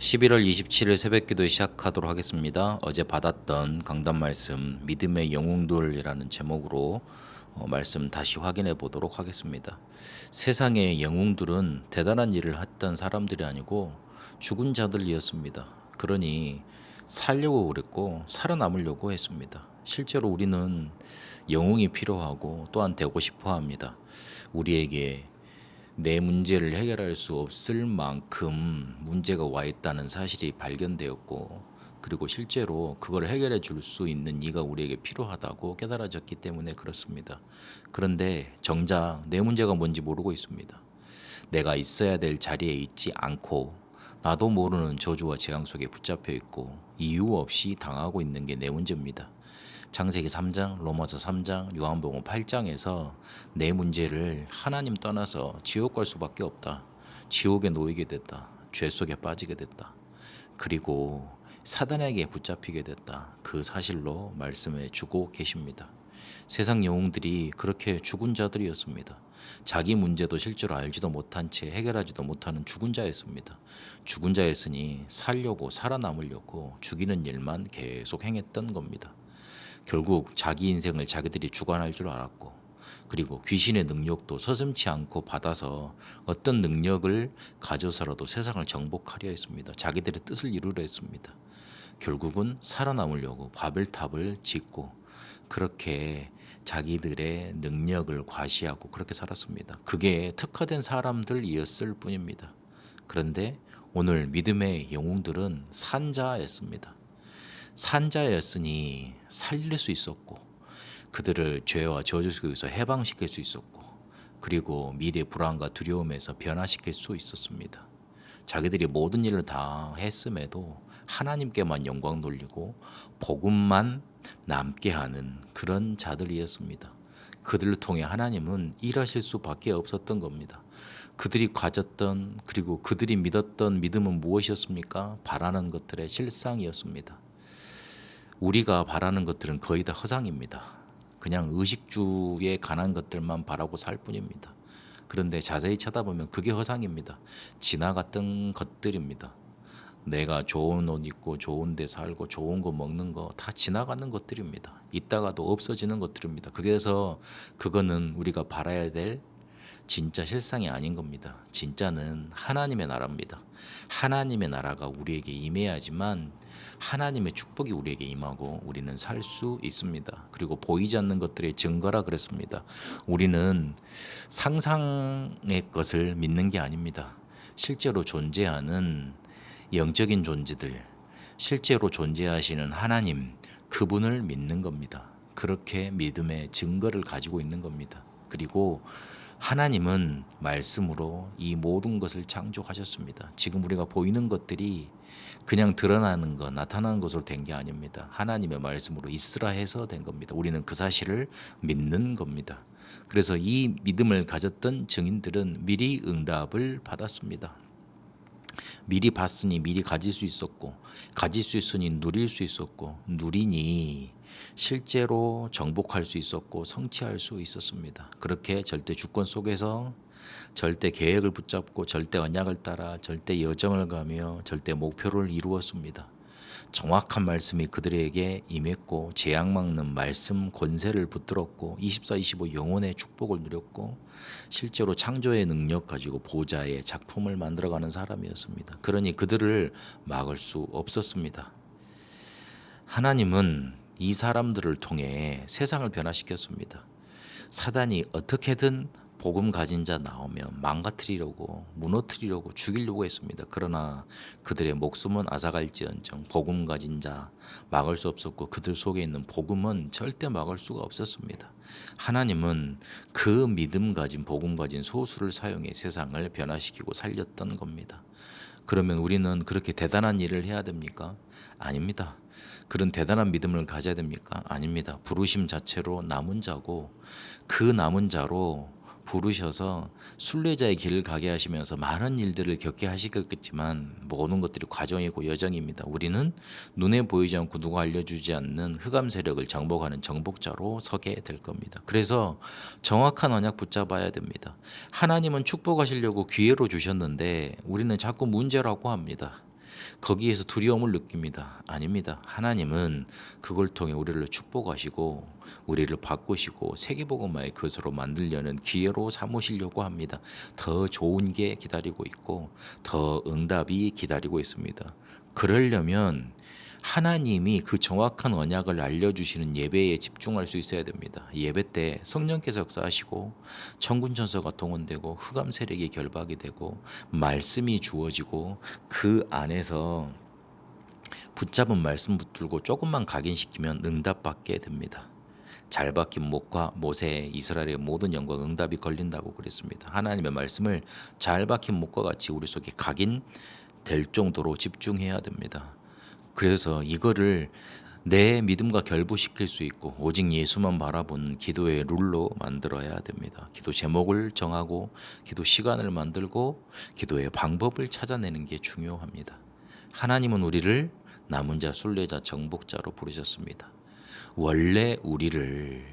11월 27일 새벽기도 시작하도록 하겠습니다. 어제 받았던 강단 말씀 믿음의 영웅들이라는 제목으로 말씀 다시 확인해 보도록 하겠습니다. 세상의 영웅들은 대단한 일을 했던 사람들이 아니고 죽은 자들이었습니다. 그러니 살려고 그랬고 살아남으려고 했습니다. 실제로 우리는 영웅이 필요하고 또한 되고 싶어 합니다. 우리에게 내 문제를 해결할 수 없을 만큼 문제가 와 있다는 사실이 발견되었고, 그리고 실제로 그걸 해결해 줄 수 있는 이가 우리에게 필요하다고 깨달아졌기 때문에 그렇습니다. 그런데 정작 내 문제가 뭔지 모르고 있습니다. 내가 있어야 될 자리에 있지 않고 나도 모르는 저주와 재앙 속에 붙잡혀 있고 이유 없이 당하고 있는 게 내 문제입니다. 창세기 3장, 로마서 3장, 요한복음 8장에서 내 문제를 하나님 떠나서 지옥 갈 수밖에 없다. 지옥에 놓이게 됐다. 죄 속에 빠지게 됐다. 그리고 사단에게 붙잡히게 됐다. 그 사실로 말씀해 주고 계십니다. 세상 영웅들이 그렇게 죽은 자들이었습니다. 자기 문제도 실제로 알지도 못한 채 해결하지도 못하는 죽은 자였습니다. 죽은 자였으니 살려고 살아남으려고 죽이는 일만 계속 행했던 겁니다. 결국 자기 인생을 자기들이 주관할 줄 알았고, 그리고 귀신의 능력도 서슴지 않고 받아서 어떤 능력을 가져서라도 세상을 정복하려 했습니다. 자기들의 뜻을 이루려 했습니다. 결국은 살아남으려고 바벨탑을 짓고 그렇게 자기들의 능력을 과시하고 그렇게 살았습니다. 그게 특화된 사람들이었을 뿐입니다. 그런데 오늘 믿음의 영웅들은 산자였습니다. 산자였으니 살릴 수 있었고, 그들을 죄와 저주 속에서 해방시킬 수 있었고, 그리고 미래 불안과 두려움에서 변화시킬 수 있었습니다. 자기들이 모든 일을 다 했음에도 하나님께만 영광 돌리고 복음만 남게 하는 그런 자들이었습니다. 그들을 통해 하나님은 일하실 수밖에 없었던 겁니다. 그들이 가졌던, 그리고 그들이 믿었던 믿음은 무엇이었습니까? 바라는 것들의 실상이었습니다. 우리가 바라는 것들은 거의 다 허상입니다. 그냥 의식주에 관한 것들만 바라고 살 뿐입니다. 그런데 자세히 쳐다보면 그게 허상입니다. 지나갔던 것들입니다. 내가 좋은 옷 입고 좋은 데 살고 좋은 거 먹는 거 다 지나가는 것들입니다. 있다가도 없어지는 것들입니다. 그래서 그거는 우리가 바라야 될 진짜 실상이 아닌 겁니다. 진짜는 하나님의 나라입니다. 하나님의 나라가 우리에게 임해야지만 하나님의 축복이 우리에게 임하고 우리는 살 수 있습니다. 그리고 보이지 않는 것들의 증거라 그랬습니다. 우리는 상상의 것을 믿는 게 아닙니다. 실제로 존재하는 영적인 존재들, 실제로 존재하시는 하나님, 그분을 믿는 겁니다. 그렇게 믿음의 증거를 가지고 있는 겁니다. 그리고 하나님은 말씀으로 이 모든 것을 창조하셨습니다. 지금 우리가 보이는 것들이 그냥 드러나는 것, 나타나는 것으로 된 게 아닙니다. 하나님의 말씀으로 있으라 해서 된 겁니다. 우리는 그 사실을 믿는 겁니다. 그래서 이 믿음을 가졌던 증인들은 미리 응답을 받았습니다. 미리 봤으니 미리 가질 수 있었고, 가질 수 있으니 누릴 수 있었고, 누리니 실제로 정복할 수 있었고 성취할 수 있었습니다. 그렇게 절대 주권 속에서 절대 계획을 붙잡고 절대 언약을 따라 절대 여정을 가며 절대 목표를 이루었습니다. 정확한 말씀이 그들에게 임했고 재앙 막는 말씀 권세를 붙들었고 24, 25 영혼의 축복을 누렸고 실제로 창조의 능력 가지고 보좌의 작품을 만들어가는 사람이었습니다. 그러니 그들을 막을 수 없었습니다. 하나님은 이 사람들을 통해 세상을 변화시켰습니다. 사단이 어떻게든 복음 가진 자 나오면 망가뜨리려고 무너뜨리려고 죽이려고 했습니다. 그러나 그들의 목숨은 앗아갈지언정 복음 가진 자 막을 수 없었고 그들 속에 있는 복음은 절대 막을 수가 없었습니다. 하나님은 그 믿음 가진 복음 가진 소수를 사용해 세상을 변화시키고 살렸던 겁니다. 그러면 우리는 그렇게 대단한 일을 해야 됩니까? 아닙니다. 그런 대단한 믿음을 가져야 됩니까? 아닙니다. 부르심 자체로 남은 자고 그 남은 자로 부르셔서 순례자의 길을 가게 하시면서 많은 일들을 겪게 하시겠지만 모든 것들이 과정이고 여정입니다. 우리는 눈에 보이지 않고 누가 알려주지 않는 흑암 세력을 정복하는 정복자로 서게 될 겁니다. 그래서 정확한 언약 붙잡아야 됩니다. 하나님은 축복하시려고 기회로 주셨는데 우리는 자꾸 문제라고 합니다. 거기에서 두려움을 느낍니다. 아닙니다. 하나님은 그걸 통해 우리를 축복하시고 우리를 바꾸시고 세계복음화의 것으로 만들려는 기회로 삼으시려고 합니다. 더 좋은 게 기다리고 있고 더 응답이 기다리고 있습니다. 그러려면 하나님이 그 정확한 언약을 알려주시는 예배에 집중할 수 있어야 됩니다. 예배 때 성령께서 역사하시고 천군 천사가 동원되고 흑암 세력이 결박이 되고 말씀이 주어지고 그 안에서 붙잡은 말씀 붙들고 조금만 각인시키면 응답받게 됩니다. 잘 박힌 목과 못에 이스라엘의 모든 영광 응답이 걸린다고 그랬습니다. 하나님의 말씀을 잘 박힌 목과 같이 우리 속에 각인될 정도로 집중해야 됩니다. 그래서 이거를 내 믿음과 결부시킬 수 있고 오직 예수만 바라보는 기도의 룰로 만들어야 됩니다. 기도 제목을 정하고 기도 시간을 만들고 기도의 방법을 찾아내는 게 중요합니다. 하나님은 우리를 남은 자, 순례자, 정복자로 부르셨습니다. 원래 우리를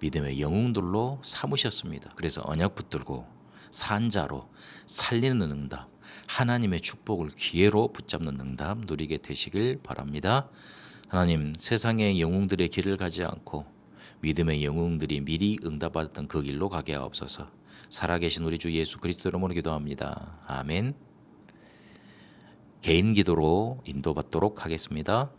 믿음의 영웅들로 삼으셨습니다. 그래서 언약 붙들고 산자로 살리는 응답, 하나님의 축복을 기회로 붙잡는 응답 누리게 되시길 바랍니다. 하나님, 세상의 영웅들의 길을 가지 않고 믿음의 영웅들이 미리 응답받았던 그 길로 가게 하옵소서. 살아계신 우리 주 예수 그리스도 이름으로 기도합니다. 아멘. 개인 기도로 인도받도록 하겠습니다.